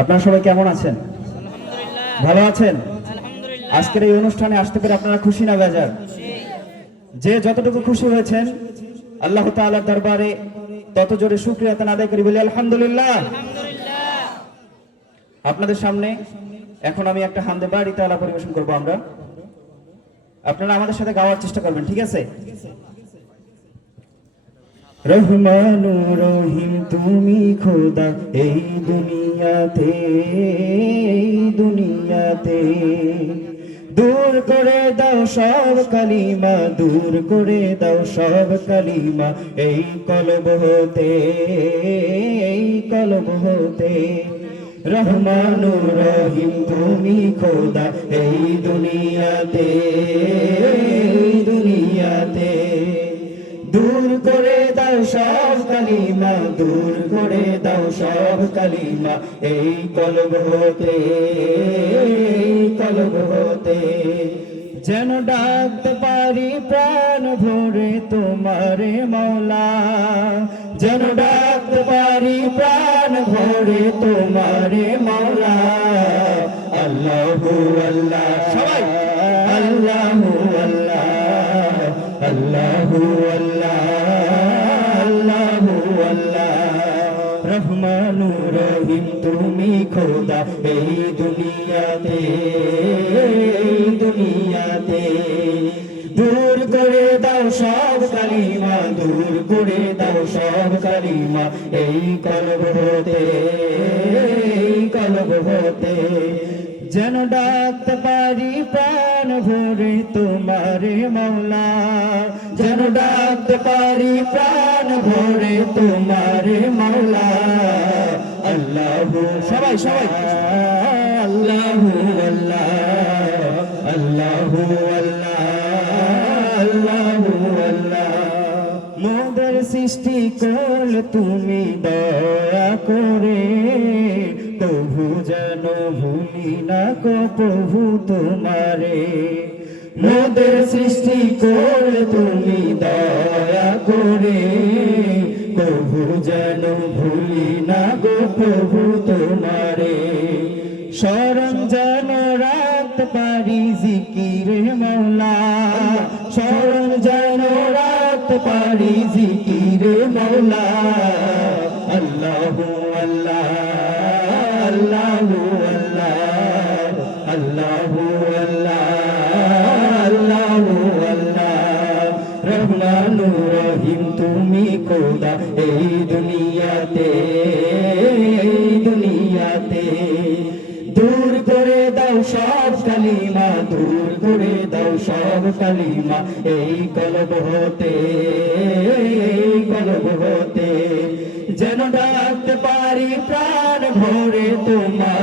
আপনারা সবাই কেমন আছেন? ভালো আছেন? আজকের এই অনুষ্ঠানে আসতে পেরে আপনারা খুশি না বেজার? যে যতটুকু খুশি হয়েছেন আল্লাহ তাআলার দরবারে তত জোরে শুক্রিয়া তান আদায় করি বলি আলহামদুলিল্লাহ। আপনাদের সামনে এখন আমি একটা হামদে বাড়ি তাআলা পরিবেশন করব আমরা। আপনারা আমাদের সাথে গাওয়ার চেষ্টা করবেন ঠিক আছে। রহমান রহিম, তুমি খোদা এই দুনিয়াতে এই দুনিয়াতে। দূর করে দাও সব কালিমা, দূর করে দাও সব কালিমা, এই কলব হতে, এই কলব হতে। রহমান রহিম, তুমি খোদা এই দুনিয়াতে সব কালিমা দূর করে দাও, সব কালিমা। এই কলব হতে, এই কলব হতে। যেন ডাকতে পারি প্রাণ ভরে তোমারে মৌলা। যেন ডাকতে পারি প্রাণ ভরে তোমারে মৌলা। আল্লাহু আল্লাহ। রহমানু রহিম তুমি খোদা এই দুনিয়াতে এই দুনিয়াতে। দূর করে দাও সব কালিমা, দূর করে দাও সব কালিমা, এই কলব হতে, এই কলব হতে। যেন ডাকতে পারি প্রাণ ভরে তোমারে মৌলা ডাকতে পারি, প্রাণ ভরে তোমারে মৌলা আল্লাহু সবাই সবাই। আল্লাহু আল্লাহ আল্লাহু আল্লাহ আল্লাহু আল্লাহ। মোদের সৃষ্টি করল তুমি দয়া করে প্রভু যেন ভুলি না গো প্রভু তোমারে। মোদের সৃষ্টি করে তুমি দয়া করে। প্রভু যেন ভুলি না গো, প্রভু তোমারে। স্মরণ যেন রাত পারি জিকির মৌলা। স্মরণ যেন রাত পারি জিকির মৌলা। আল্লাহ আল্লাহু, আল্লাহ। রহমানু রহিম, তুমি খোদা, এই দুনিয়াতে এই দুনিয়াতে। দূর করে দাও সব কালিমা, দূর করে দাও সব কালিমা, এই কলব হতে, এই কলব হতে। যেন ডাকতে পারি প্রাণ ভরে তোমারে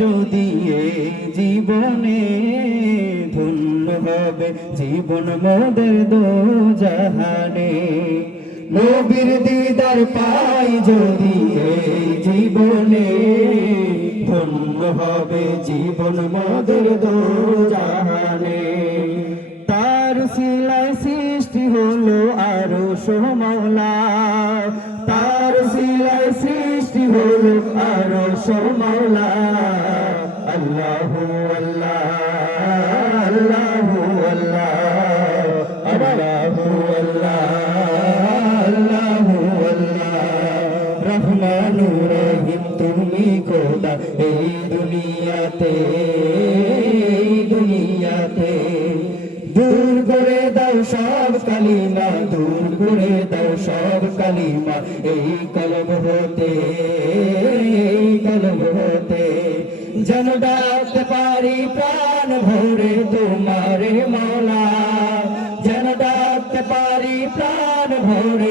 যদি জীবনে ধন্য হবে, জীবন মোদের দো জাহানে নবীর দিদার পাই যদি জীবনে ধন্য হবে, জীবন মোদের দো জাহানে তার শিলায় সৃষ্টি হলো আরও সোমলা। তার শিলায় সৃষ্টি হলো আরও সোমলা আল্লাহু আল্লাহ আল্লাহু আল্লাহ আল্লাহু আল্লাহ আল্লাহু আল্লাহ। রহমানু রহিম, তুমি খোদা এই দুনিয়াতে। সব কালিমা দূর করে দাও, সব কালিমা। এই কলম হতে, এই কলম হতে। যেন ডাকতে পারি প্রাণ ভরে তোমারে মৌলা। যেন ডাকতে পারি প্রাণ ভরে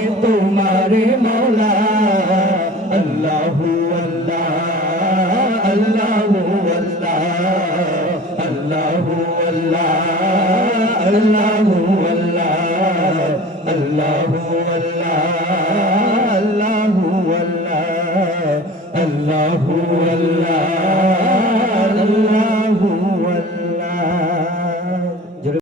আল্লাহু আল্লাহ।